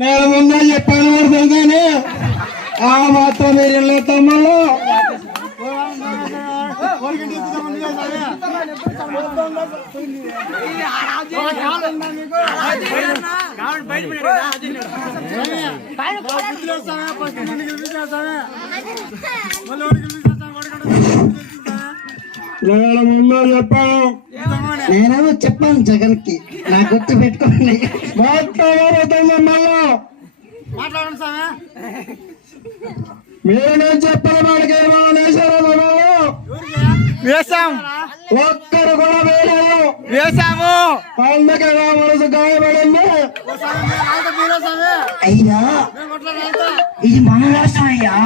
నేను ముందే చెప్పాను పడుతుందని ఆ మాత్రం మీరు తమ్ముళ్ళు నేను ముందే చెప్పాను. నేనేమో చెప్పాను జగన్ కి నా గుర్తు పెట్టుకోండి. మాట్లాడబోతుంది మళ్ళా మాట్లాడండి సార్. మీరే చెప్పిన వాడికి ఏమో వేసాం, ఒక్కరు కూడా వేయలేదు. వేసాము. అందుకే నా మనసు గాయపడింది. అయ్యా ఇది మన రాష్ట్రం అయ్యా.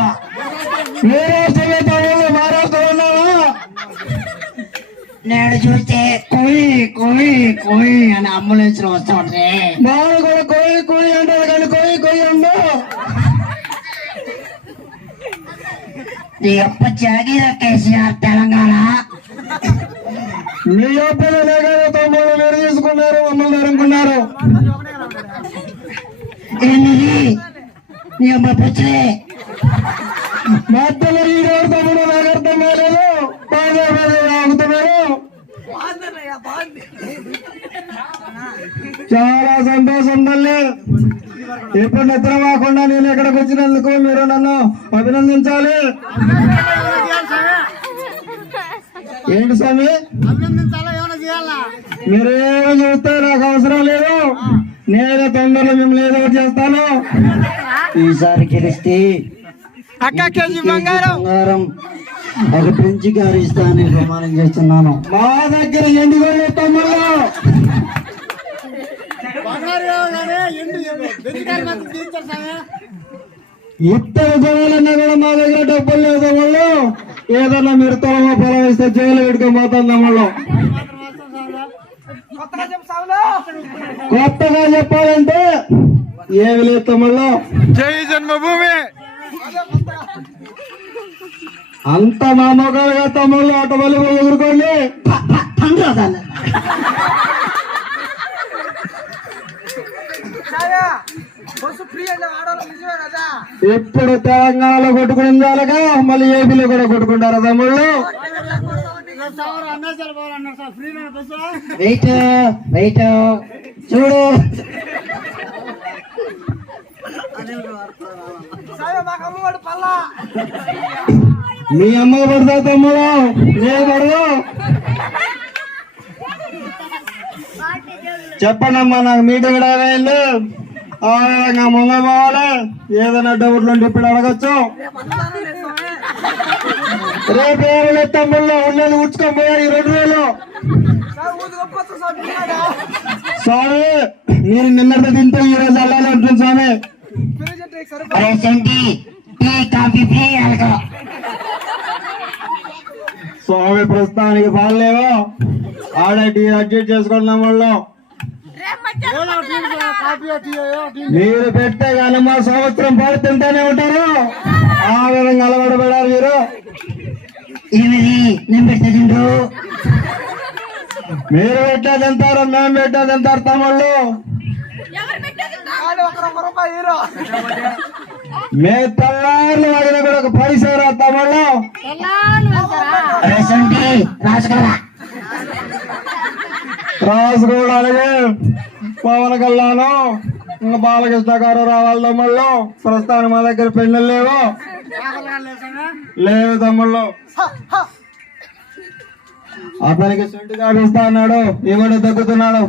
మీరే తమ్ముళ్ళు మహారాష్ట్ర ఉన్నావా? నేను చూస్తే కోయి కోయి కోయి అని అంబులెన్స్ లో వస్తా ఉంటే మాకు కూడా కోయి కోయి అంటారు కానీ కోయి కోయి ఉందో నీ అప్ప జాగీర కేసీఆర్ తెలంగాణ. మీ అప్పలే కదా తమ్ముళ్ళు మీరు తీసుకున్నారు, మమ్మల్ని అనుకున్నారు. ఏంటిది నీ అమ్మ పుచ్చలే మధ్యలో ఈ రోజు తమ్ముడు నాకు అర్థం కాలేదు. బాగా ఆగుతున్నారు. చాలా సంతోషం తల్లి. ఎప్పుడు నిద్ర కాకుండా నేను ఎక్కడికి వచ్చినందుకు మీరు నన్ను అభినందించాలి. ఏంటి స్వామి అభినందించాలా ఏమైనా చేయాలా? మీరేమో చూస్తే నాకు అవసరం లేదు. నేను తొందరలో మిమ్మల్ని ఏదో ఒకటి చేస్తాను. ఈసారి గెలిస్తే అక్క కేజీ బంగారం బంగారం ఒక పెంచి గారు ఇస్తానని ప్రమాణం చేస్తున్నాను. మా దగ్గర ఎండుగోళ్ళు తమ్ముళ్ళు ఇత్తడి జవాలన్నా కూడా మా దగ్గర డబ్బులు లేదు తమ్ముళ్ళు. ఏదన్నా మీరు తొలగ పొలం ఇస్తే జైలు పెట్టుకొని పోతాం తమ్ముళ్ళు. కొత్తగా చెప్పాలంటే ఏమి లేదు తమ్ముళ్ళు. జై జన్మభూమి. అంత నా మొగాలుగా తమ్ముళ్ళు అటు మళ్ళీ ఎదుర్కోండి. ఇప్పుడు తెలంగాణలో కొట్టుకుని చాలగా మళ్ళీ ఏపీలో కూడా కొట్టుకుంటారా తమ్ముళ్ళు? వెయిట్ వెయిట్ చూడు మీ అమ్మ పడతా తమ్ముడు, నేను పడదు. చెప్పండమ్మా, నాకు మీటింగ్ రావేయండి. ముంగ పోవాలి. ఏదైనా డౌట్లు ఉంటే ఇప్పుడు అడగచ్చు. రేపు ఏమి లేదు తమ్ముళ్ళు, ఉన్నది ఉచ్చుకొని పోయారు ఈ 2 రోజులు. స్వామి మీరు నిన్నటి తింటే ఈ రోజు అల్లాలి ఉంటుంది స్వామి. స్వామి ప్రస్తుతానికి బాగాలేవో ఆడ టీ అడ్జస్ట్ చేసుకున్నాం వాళ్ళు. మీరు పెట్టే కానీ మా సంవత్సరం పాటు తింటానే ఉంటారు. ఆ విధంగా అలవాటుపడారు మీరు. ఏమిది నేను పెట్టే తిండ్రు మీరు పెట్టే తింటారు, మేము పెట్టే తింటారు తమ్ముళ్ళు. మే తెల్లారులు వాడిన కూడా ఒక పరిసర తమ్ముళ్ళు. రాజుగూడ అలాగే పవన్ కళ్యాణ్ ఇంకా బాలకృష్ణ గారు రావాలి తమ్ముళ్ళు. ప్రస్తుతానికి మా దగ్గర పెళ్ళిళ్ళు లేవు తమ్ముళ్ళు. అతనికి సెంటు కాపిస్తా అన్నాడు, ఇవాడు తగ్గుతున్నాడు.